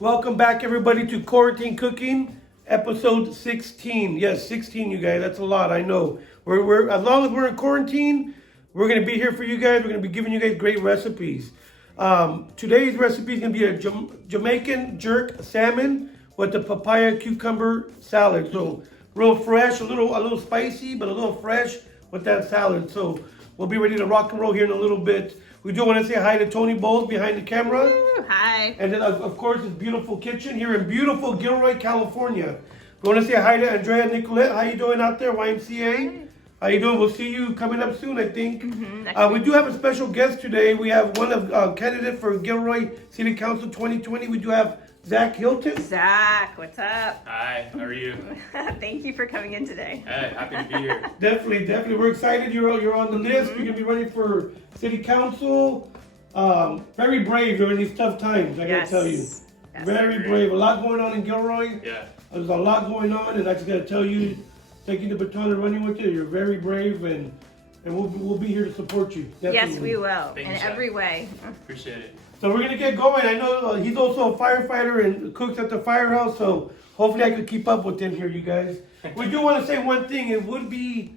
Welcome back, everybody, to Quarantine Cooking, episode 16. Yes, 16, you guys. That's a lot, I know. We're as long as we're in quarantine, we're going to be here for you guys. We're going to be giving you guys great recipes. Today's recipe is going to be a Jamaican jerk salmon with the papaya cucumber salad. So real fresh, a little spicy, but a little fresh with that salad. So we'll be ready to rock and roll here in a little bit. We do want to say hi to Toni Bowles behind the camera. Woo, hi. And then, of course, this beautiful kitchen here in beautiful Gilroy, California. We want to say hi to Andrea Nicolette. How you doing out there, YMCA? Hi. How you doing? We'll see you coming up soon, I think. Mm-hmm, We do have a special guest today. We have one of candidate for Gilroy City Council 2020. We do have Zach Hilton. Zach, what's up? Hi, how are you? Thank you for coming in today. Hey, happy to be here. Definitely. We're excited. You're on the list. You're going to be running for City Council. Very brave during these tough times, I got to tell you. Yes, Very brave. A lot going on in Gilroy. Yeah. There's a lot going on, and I just got to tell you, taking the baton and running with you, you're very brave, and we'll be here to support you. Definitely. Yes, we will. Thank in you, Zach. every way. Appreciate it. So we're going to get going. I know he's also a firefighter and cooks at the firehouse, so hopefully I can keep up with him here, you guys. We do want to say one thing. It would be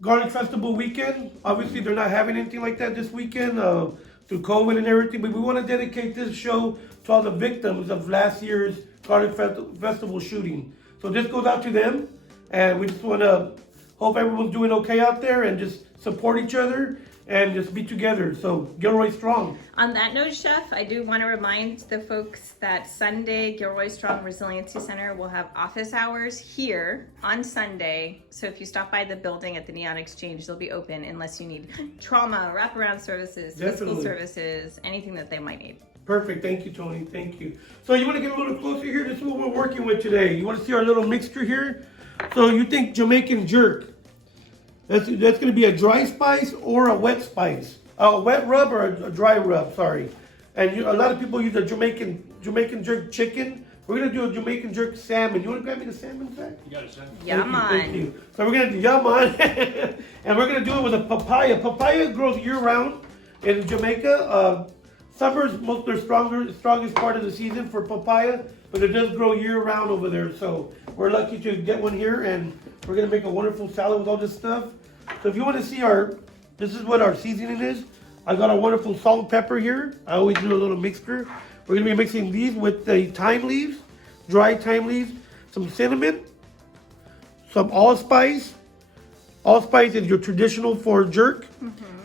Garlic Festival weekend. Obviously, they're not having anything like that this weekend through COVID and everything, but we want to dedicate this show to all the victims of last year's Garlic Festival shooting. So this goes out to them, and we just want to hope everyone's doing okay out there and just support each other and just be together. So Gilroy strong. On that note, Chef, I do want to remind the folks that Sunday, Gilroy Strong Resiliency Center will have office hours here on Sunday. So if you stop by the building at the Neon Exchange, they'll be open unless you need trauma, wraparound services, physical Definitely. services, anything that they might need. Perfect. Thank you, Toni. Thank you. So you want to get a little closer here? This is what we're working with today. You want to see our little mixture here? So you think Jamaican jerk. That's going to be a dry spice or a wet spice. A wet rub or a dry rub, sorry. And a lot of people use a Jamaican jerk chicken. We're going to do a Jamaican jerk salmon. You want to grab me the salmon, Zach? You got it, Zach. Ya Mon. Thank you. So we're going to do Ya Mon. And we're going to do it with a papaya. Papaya grows year-round in Jamaica. Summer's their strongest part of the season for papaya, but it does grow year-round over there. So we're lucky to get one here, and we're going to make a wonderful salad with all this stuff. So if you want to see this is what our seasoning is. I got our wonderful salt and pepper here. I always do a little mixture. We're going to be mixing these with the thyme leaves, dry thyme leaves, some cinnamon, some allspice. Allspice is your traditional for jerk.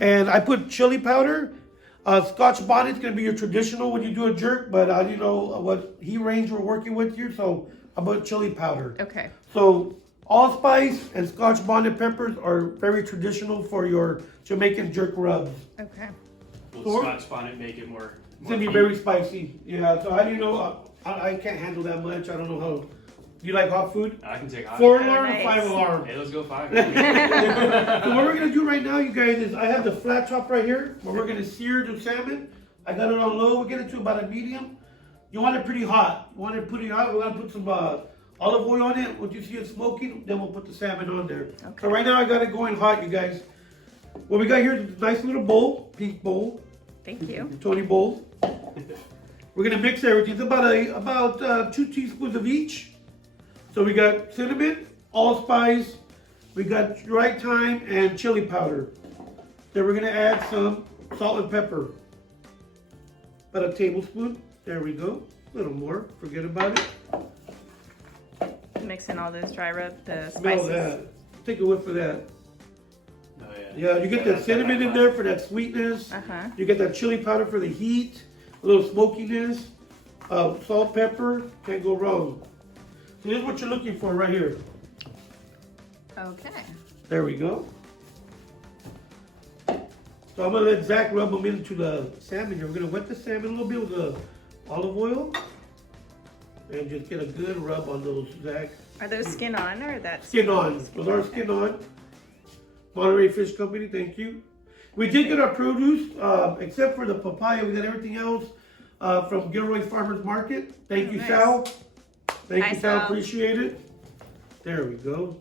And I put chili powder. Scotch bonnet is going to be your traditional when you do a jerk, but I don't know what heat range we're working with here, so I put chili powder. Okay. So allspice and Scotch bonnet peppers are very traditional for your Jamaican jerk rubs. Okay. Will Scotch bonnet make it more? It's going to be very spicy. Yeah, so how do you know? I can't handle that much. I don't know how. You like hot food? I can take hot. 4 alarm, nice. 5 alarm. Hey, let's go 5. So what we're gonna do right now, you guys, is I have the flat top right here where we're gonna sear the salmon. I got it on low. We'll get it to about a medium. You want it pretty hot. We're gonna put some olive oil on it. Once you see it smoking, then we'll put the salmon on there. Okay. So right now I got it going hot, you guys. What we got here is a nice little bowl, pink bowl. Thank you. Toni Bowles. We're gonna mix everything. It's about 2 teaspoons of each. So we got cinnamon, allspice, we got dry thyme, and chili powder. Then we're gonna add some salt and pepper. About a tablespoon. There we go. A little more. Forget about it. Mix in all those dry rub, the Smell spices. that. Take a whiff of that. Oh, Yeah, you get that cinnamon in there for that sweetness. Uh-huh. You get that chili powder for the heat, a little smokiness. Salt, pepper, can't go wrong. So this is what you're looking for right here. Okay. There we go. So I'm gonna let Zach rub them into the salmon here. We're gonna wet the salmon a little bit with the olive oil and just get a good rub on those, Zach. Are those skin on or that's Skin on. With our skin on. Monterey Fish Company, thank you. We did get our produce, except for the papaya. We got everything else from Gilroy Farmers Market. Thank you, nice. Sal. Thank you, Hi, Sal. Sal. Appreciate it. There we go.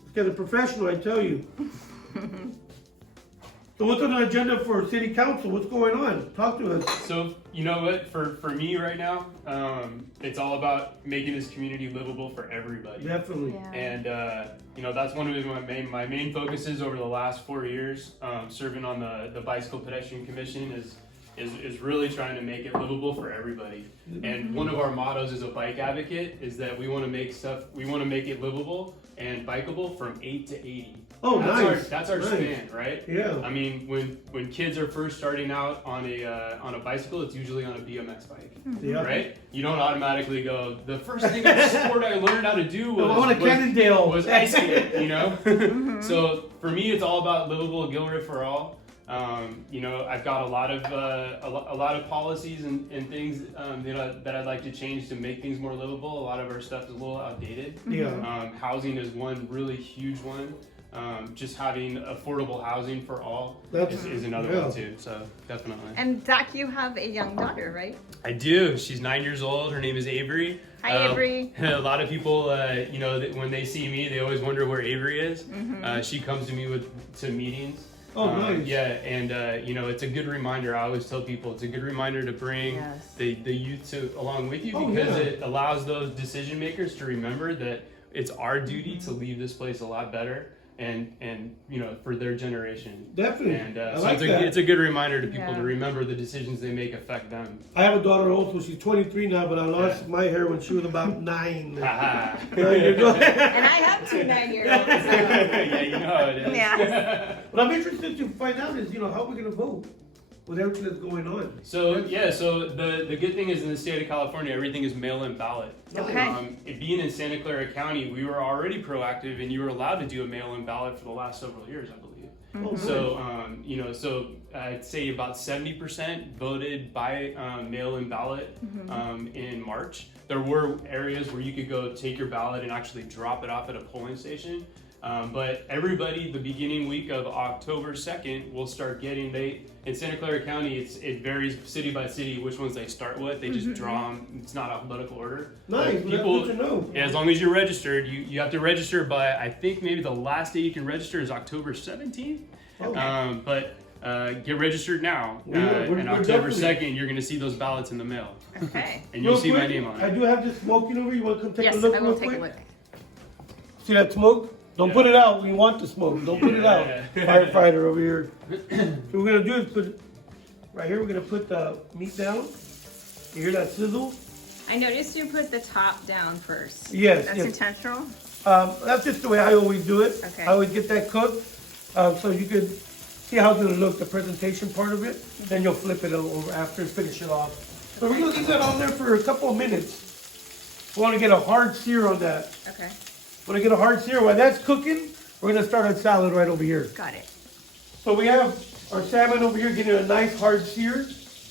Let's get a professional, I tell you. So what's on the agenda for city council? What's going on? Talk to us. So you know what? For me right now, it's all about making this community livable for everybody. Definitely. Yeah. And that's one of my main focuses over the last 4 years. Serving on the Bicycle Pedestrian Commission is really trying to make it livable for everybody. And one of our mottos as a bike advocate is that we want to make it livable and bikeable from 8 to 80. Oh, nice. That's our Nice. span, right? Yeah. I mean, when kids are first starting out on a bicycle, it's usually on a BMX bike, Yeah. right? You don't automatically go. The first thing in sport I learned how to do I want a Cannondale. was ice skate, you know. So for me, it's all about livable Gilroy for all. I've got a lot of policies and things that I'd like to change to make things more livable. A lot of our stuff is a little outdated. Yeah. Housing is one really huge one. Just having affordable housing for all is another one too. So definitely. And Zach, you have a young daughter, right? I do. She's 9 years old. Her name is Avery. Hi, Avery. A lot of people, when they see me, they always wonder where Avery is. She comes to me to meetings. Oh, nice. Yeah, and it's a good reminder. I always tell people it's a good reminder to bring the youth along with you because it allows those decision makers to remember that it's our duty to leave this place a lot better. And for their generation. Definitely. And I so like that. it's a good reminder to people Yeah. to remember the decisions they make affect them. I have a daughter also. She's 23 now, but I lost my hair when she was about 9. Haha. And I have 2 9-year-olds. Yeah, you know how it is. Yeah. What I'm interested to find out is, how we're going to vote with everything that's going on. So the good thing is in the state of California, everything is mail-in ballot. Okay. Being in Santa Clara County, we were already proactive, and you were allowed to do a mail-in ballot for the last several years, I believe. Oh, So so I'd say about 70% voted by mail-in ballot in March. There were areas where you could go take your ballot and actually drop it off at a polling station. But everybody, the beginning week of October 2nd, will start getting, in Santa Clara County, it varies city by city which ones they start with. They just draw them. It's not alphabetical order. Nice. But That's good to know. yeah, as long as you're registered, you have to register by, I think maybe the last day you can register is October 17th. Oh. But get registered now. We're And October definitely- 2nd, you're going to see those ballots in the mail. Okay. And you'll Real see my quick, name on I it. do have this smoking over. You want to come take Yes, a look I real will quick? take a look. See that smoke? Don't put it out. We want the smoke. Don't put it out. Firefighter over here. So what we're going to do is put, right here, we're going to put the meat down. You hear that sizzle? I noticed you put the top down first. Yes, That's yes. intentional? That's just the way I always do it. Okay. I always get that cooked. So you can see how it's going to look, the presentation part of it. Then you'll flip it over after and finish it off. So we're going to leave that on there for a couple of minutes. We want to get a hard sear on that. Okay. When I get a hard sear, while that's cooking, we're gonna start our salad right over here. Got it. So we have our salmon over here getting a nice hard sear.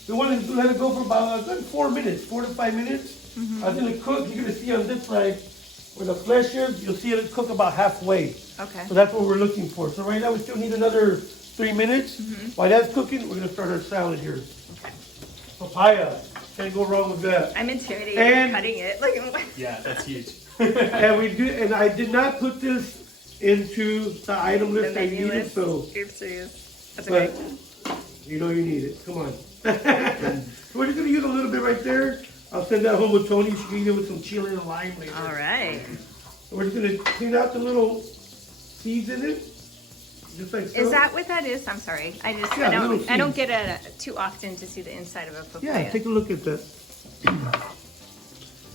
We want to let it go for about a good 4 minutes, 4 to 5 minutes. I'm gonna cook. You're gonna see on this side where the flesh is. You'll see it cook about halfway. Okay. So that's what we're looking for. So right now we still need another 3 minutes. While that's cooking, we're gonna start our salad here. Okay. Papaya. Can't go wrong with that. I'm intimidated And- cutting it. Look at Yeah, that's huge. And I did not put this into the item the list I menu needed, list. so Oopsies. That's but okay. you know you need it. Come on. So we're just gonna use a little bit right there. I'll send that home with Toni. She can eat it with some chili and lime later. All right. We're just gonna clean out the little seeds in it, just like so. Is that what that is? I'm sorry. I just Yeah, little I don't seeds. get it too often to see the inside of a papaya. Yeah, take a look at that.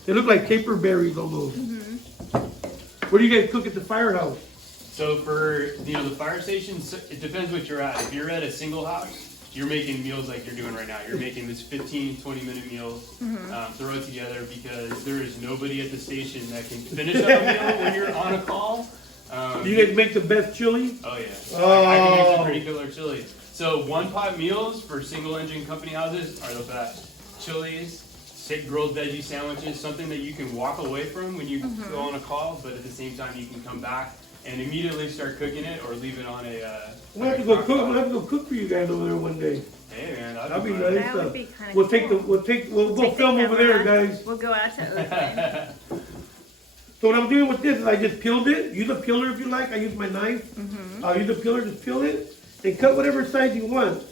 They look like caper berries almost. What do you guys cook at the firehouse? So for the fire stations, it depends what you're at. If you're at a single house, you're making meals like you're doing right now. You're making this 15, 20-minute meals, throw it together because there is nobody at the station that can finish up a meal when you're on a call. Do you guys make the best chili? Oh yeah. Oh. I can make some pretty killer chilies. So one pot meals for single engine company houses are the best. Chilies, grilled veggie sandwiches, something that you can walk away from when you go on a call, but at the same time you can come back and immediately start cooking it or leave it on a. I'm gonna have to go cook. I'm gonna have to go cook for you guys over there one day. Hey man, That'd be fun. nice. That would be kind of We'll cool. take we'll go Take the film over there, camera. guys. We'll go out to Oakland. So what I'm doing with this is I just peeled it. Use a peeler if you like. I use my knife. I'll use a peeler, just peel it. and cut whatever size you want.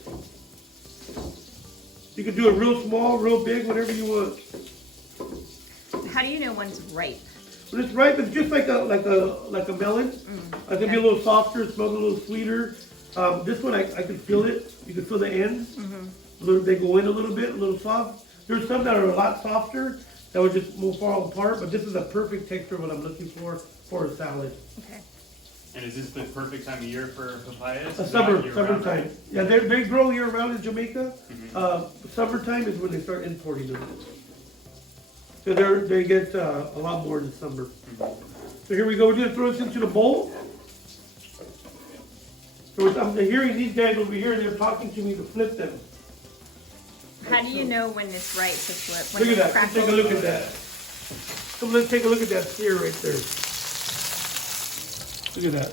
You can do it real small, real big, whatever you want. How do you know one's ripe? When it's ripe, it's just like a melon. It can be a little softer, it smells a little sweeter. This one, I can feel it. You can feel the ends. They go in a little bit, a little soft. There's some that are a lot softer that would just will fall apart, but this is a perfect texture of what I'm looking for a salad. Okay. And is this the perfect time of year for papayas? Summertime. Right? Yeah, they grow year round in Jamaica. Summertime is when they start importing them. So they get a lot more in the summer. So here we go. We're going to throw this into the bowl. So I'm hearing these guys over here, and they're talking to me to flip them. How do you know when it's right to flip? When Look at it's that. Let's take a crackling? look at that. So let's take a look at that sear right there. Look at that.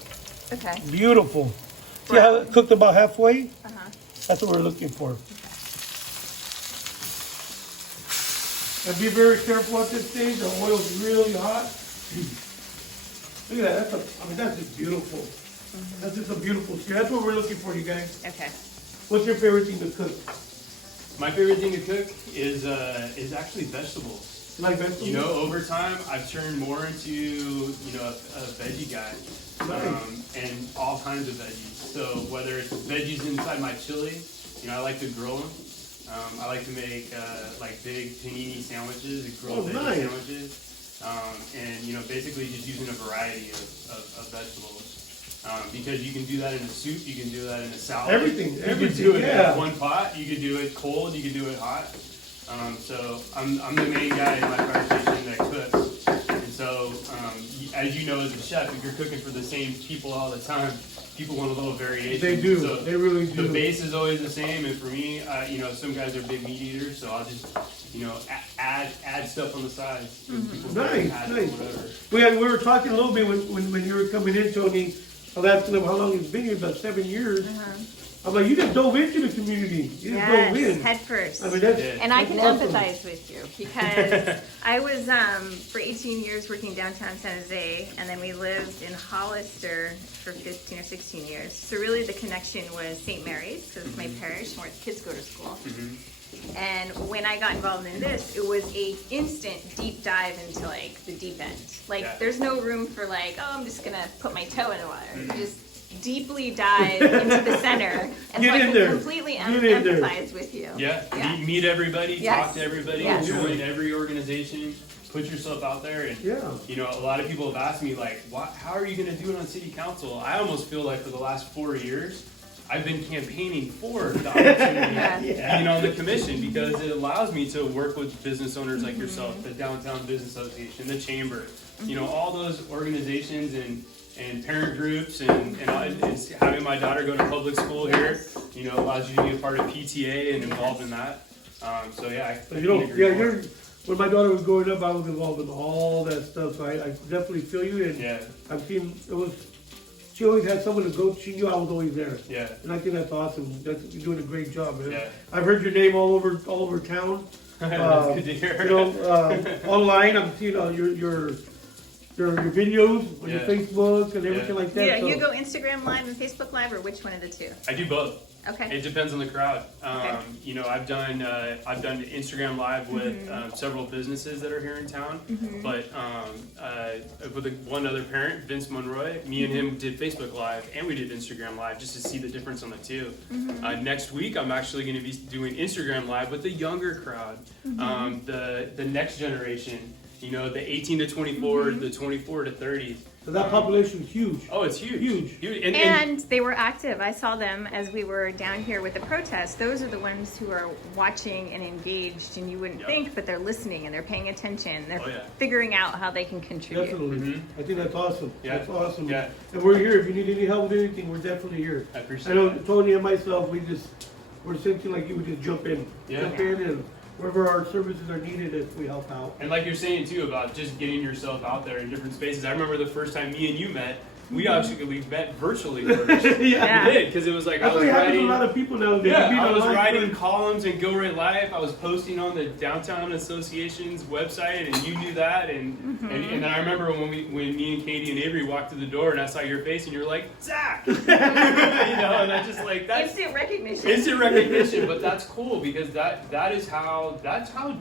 Okay. Beautiful. See how it cooked about halfway? Uh-huh. That's what we're looking for. And be very careful at this stage. The oil's really hot. Look at that. That's just beautiful. That's just a beautiful sear. That's what we're looking for, you guys. Okay. What's your favorite thing to cook? My favorite thing to cook is actually vegetables. You like vegetables? You know, over time, I've turned more into, a veggie guy. Nice. And all kinds of veggies. So whether it's veggies inside my chili, I like to grill them. I like to make like big panini sandwiches and grilled veggie sandwiches. And basically just using a variety of vegetables. Because you can do that in a soup, you can do that in a salad. Everything, You can do it yeah. in one pot. You can do it cold. You can do it hot. So I'm the main guy in my fire station that cooks. And so as you know, as a chef, if you're cooking for the same people all the time, people want a little variation. They do. So They really do. the base is always the same. And for me, some guys are big meat eaters, so I'll just add stuff on the side. Nice. Whatever. We were talking a little bit when you were coming in, Toni. I was asking him how long he's been here, about 7 years. I'm like, you just dove into the community. You just dove in. Head first. I mean, that's, and I can awesome. empathize with you because I was for 18 years working downtown San Jose, and then we lived in Hollister for 15 or 16 years. So really the connection was St. Mary's, because it's my parish where the kids go to school. And when I got involved in this, it was a instant deep dive into like the deep end. Like there's no room for like, oh, I'm just gonna put my toe in the water. Just deeply dive into the center, and so I can completely empathize with you. Meet everybody, talk to everybody, join every organization, put yourself out there. And a lot of people have asked me like, how are you gonna do it on city council? I almost feel like for the last 4 years I've been campaigning for the opportunity of being on the commission, because it allows me to work with business owners like yourself, the Downtown Business Association, the Chamber, all those organizations and parent groups, and it's having my daughter go to public school here, allows you to be a part of PTA and involved in that. When my daughter was growing up, I was involved in all that stuff, so I definitely feel you, and I've seen she always had someone to go. She knew I was always there. And I think that's awesome. You're doing a great job, man. I've heard your name all over town. That's good to hear. Online, I'm seeing your videos on your Facebook and everything like that. Yeah, you go Instagram Live and Facebook Live, or which one of the two? I do both. Okay. It depends on the crowd. I've done Instagram Live with several businesses that are here in town, but with one other parent, Vince Monroy, me and him did Facebook Live and we did Instagram Live just to see the difference on the two. Next week, I'm actually going to be doing Instagram Live with the younger crowd, the next generation. The 18 to 24, the 24 to 30. So that population is huge. Oh, it's huge. And they were active. I saw them as we were down here with the protest. Those are the ones who are watching and engaged, and you wouldn't think, but they're listening and they're paying attention. They're figuring out how they can contribute. Definitely. I think that's awesome. That's awesome. Yeah. And we're here. If you need any help with anything, we're definitely here. I appreciate I know that. Toni and myself, we're thinking like you would just jump in. Jump in, and wherever our services are needed, if we help out. And like you're saying too about just getting yourself out there in different spaces. I remember the first time me and you met, we met virtually first. We did, because it was like That's I was writing. A lot of people nowadays. I was writing columns in Gilroy Life. I was posting on the Downtown Association's website, and you knew that. And I remember when me and Katie and Avery walked through the door, and I saw your face, and you're like, Zach, and and I just like that's Instant recognition. instant recognition. But that's cool because that's how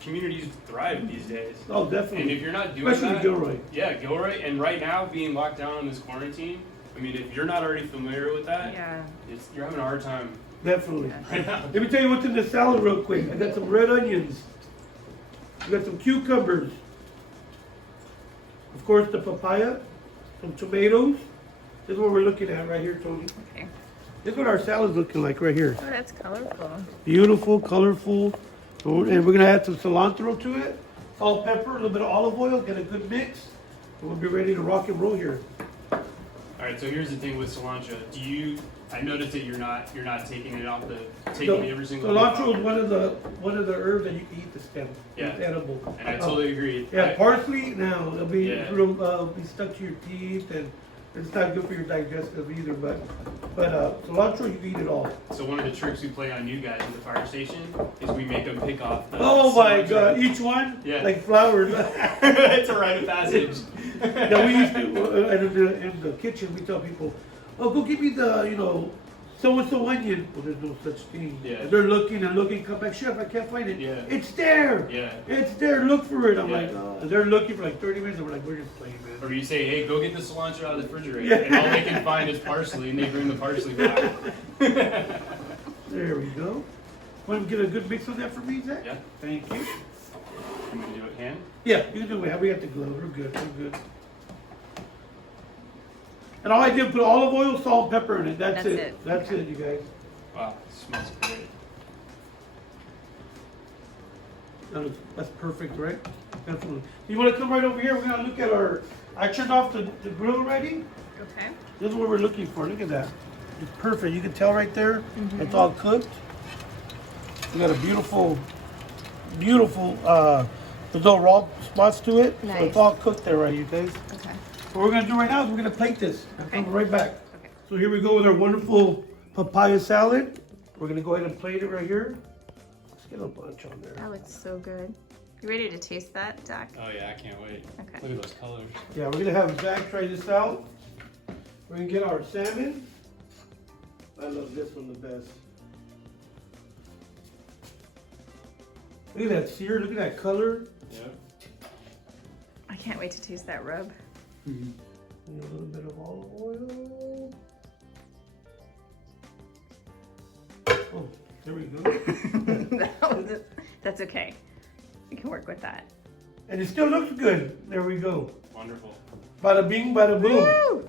communities thrive these days. Oh, definitely. And if you're not doing especially that, Gilroy. yeah, Gilroy, and right now being locked down in this quarantine, I mean, if you're not already familiar with that, Yeah. you're having a hard time Definitely. right now. Let me tell you what's in the salad real quick. I got some red onions. I got some cucumbers. Of course, the papaya. Some tomatoes. This is what we're looking at right here, Tony. Okay. This is what our salad's looking like right here. Oh, that's colorful. Beautiful, colorful. And we're gonna add some cilantro to it. Salt, pepper, a little bit of olive oil, get a good mix. And we'll be ready to rock and roll here. All right, so here's the thing with cilantro. I noticed that you're not taking it off taking every single cilantro is one of the herbs that you can eat the stem. Yeah. It's edible. And I totally agree. Yeah, parsley, no, it'll be Yeah. be stuck to your teeth, and it's not good for your digestive either. But cilantro, you can eat it all. So one of the tricks we play on you guys at the fire station is we make them pick off the Oh my cilantro. God! Each one, Yeah. like flowers. It's a rite of passage. Yeah, we used to in the kitchen. We tell people, "Oh, go give me the so and so onion." Well, there's no such thing. Yeah. They're looking and looking. Come back, chef. I can't find it. Yeah. It's there. Yeah. It's there. Look for it. I'm Yeah. like, and they're looking for like 30 minutes. And we're like, we're just playing, man. Or you say, hey, go get the cilantro out of the refrigerator. Yeah. And all they can find is parsley, and they bring the parsley back. There we go. Want to get a good mix on that for me, Zach? Yeah. Thank you. I'm going to do it hand. Yeah, you can do it. We got the glove. We're good. We're good. And all I did, put olive oil, salt, pepper in it. That's it. That's Okay. it, you guys. Wow, it smells great. That's perfect, right? Definitely. You want to come right over here? We're going to look at I turned off the grill already. Okay. This is what we're looking for. Look at that. It's perfect. You can tell right there. It's all cooked. We got a beautiful, there's no raw spots to it. So Nice. it's all cooked there, right, you guys? Okay. What we're going to do right now is we're going to plate this. I'm Okay. coming right back. Okay. So here we go with our wonderful papaya salad. We're going to go ahead and plate it right here. Let's get a bunch on there. That looks so good. You ready to taste that, Zach? Oh, yeah, I can't wait. Okay. Look at those colors. Yeah, we're going to have Zach try this out. We're going to get our salmon. I love this one the best. Look at that sear, look at that color. Yeah. I can't wait to taste that rub. And a little bit of olive oil. Oh, there we go. That's okay. We can work with that. And it still looks good. There we go. Wonderful. Bada bing, bada boom. Woo!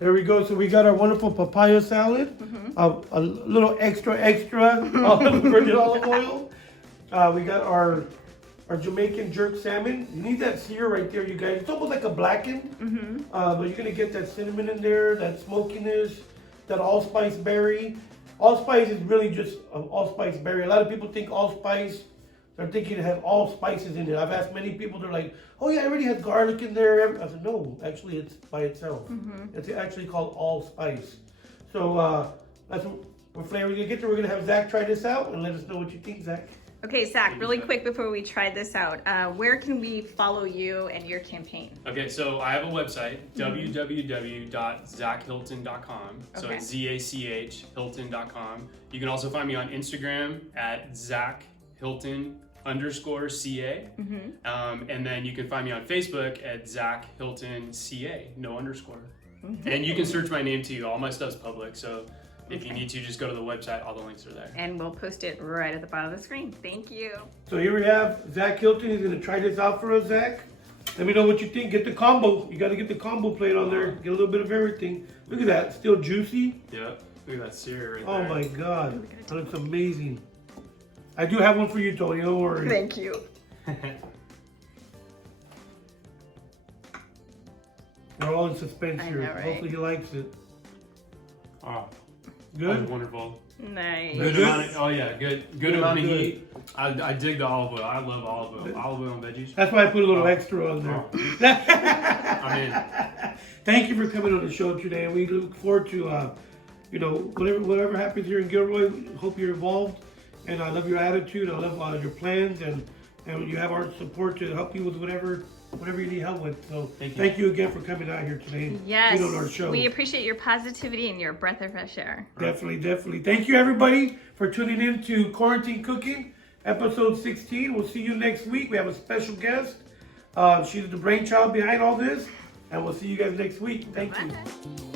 There we go. So we got our wonderful papaya salad. A little extra virgin olive oil. We got our Jamaican jerk salmon. You need that sear right there, you guys. It's almost like a blackened, but you're gonna get that cinnamon in there, that smokiness, that allspice berry. Allspice is really just allspice berry. A lot of people think allspice. They're thinking it has all spices in it. I've asked many people. They're like, "Oh yeah, I already had garlic in there." I said, "No, actually, it's by itself. It's actually called allspice." So that's what flavor we're gonna get there. We're gonna have Zach try this out and let us know what you think, Zach. Okay, Zach, really quick before we try this out, where can we follow you and your campaign? Okay, so I have a website, www.zachhilton.com. So Okay. it's Z-A-C-H, Hilton.com. You can also find me on Instagram at ZachHilton_CA. And then you can find me on Facebook at Zach Hilton CA, no underscore. And you can search my name too. All my stuff's public, so if you need to, just go to the website. All the links are there. And we'll post it right at the bottom of the screen. Thank you. So here we have Zach Hilton. He's gonna try this out for us, Zach. Let me know what you think. Get the combo. You gotta get the combo plate on there. Get a little bit of everything. Look at that, still juicy. Yep. Look at that sear right Oh there. my God, that looks amazing. I do have one for you, Tony. Don't worry. Thank you. They're all in suspense I here. know, right? Hopefully he likes it. Oh, Good. that was wonderful. Nice. Good Good? amount of, oh yeah, good amount of Good. heat. I dig the olive oil. I love olive oil. Olive oil and veggies. That's why I put a little extra on there. I'm in. Thank you for coming on the show today. We look forward to, whatever happens here in Gilroy. Hope you're involved, and I love your attitude. I love your plans, and you have our support to help you with whatever whatever you need help with. So Thank you. thank you again for coming out here today. Yes, being on our show. we appreciate your positivity and your breath of fresh air. Definitely. Thank you everybody for tuning in to Quarantine Cooking, episode 16. We'll see you next week. We have a special guest. She's the brainchild behind all this. And we'll see you guys next week. Thank you. Bye.